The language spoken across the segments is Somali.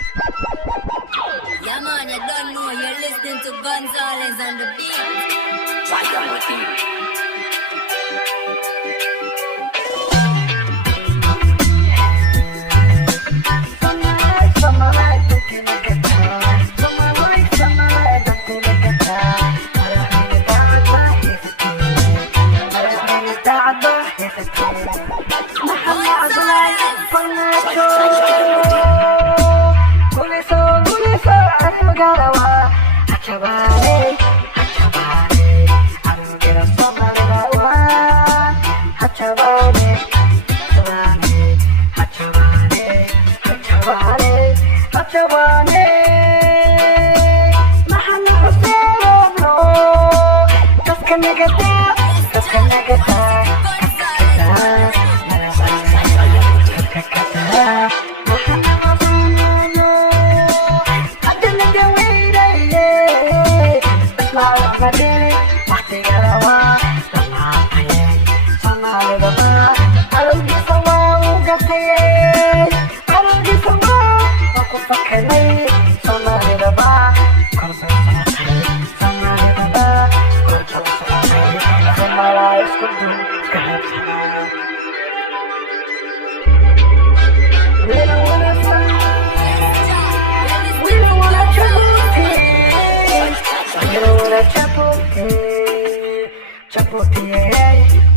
Yeah, man, you don't know you're listening to Gonzalez on the beat. Why you looking?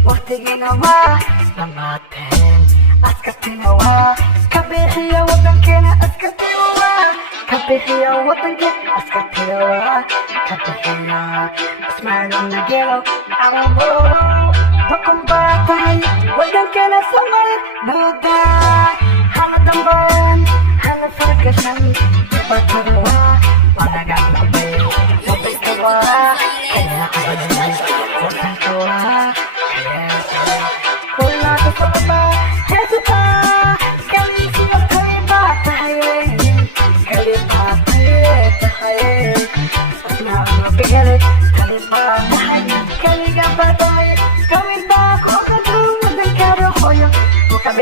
Waqtigiina waa dhamaateen askartina waa ka bixiya wadankeena askartina waa ka bixiya wadankeena askartina waa ka bixiya Ismail nagelo arabo bakun baa tahay wadankeena Soomaali nabada hala damban hala fargashan batada waa wanaga qabay wadanka waa wadanka waa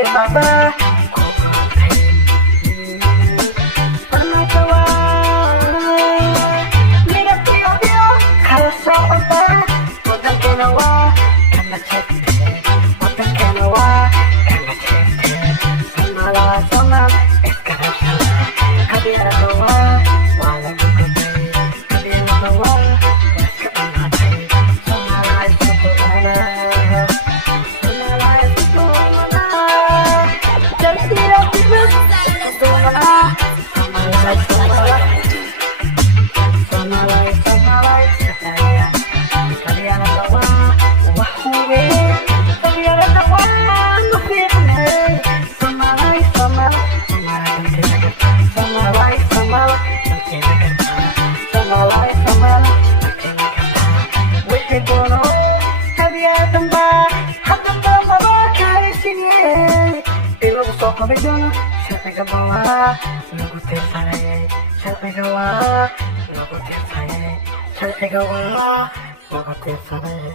Baba, pernah kawa, lihat dia, kalau sobat, bukan kenawa, karena cete, bukan kenawa, karena cete, sama, eskarasa, kabiara kawa, walau bukan, kabiara kawa, eskarasa, sama sempurna. Sharciga bawaa lagu tirsanayay sharciga waa lagu tirsanayay sharciga waa lagu tirsanayay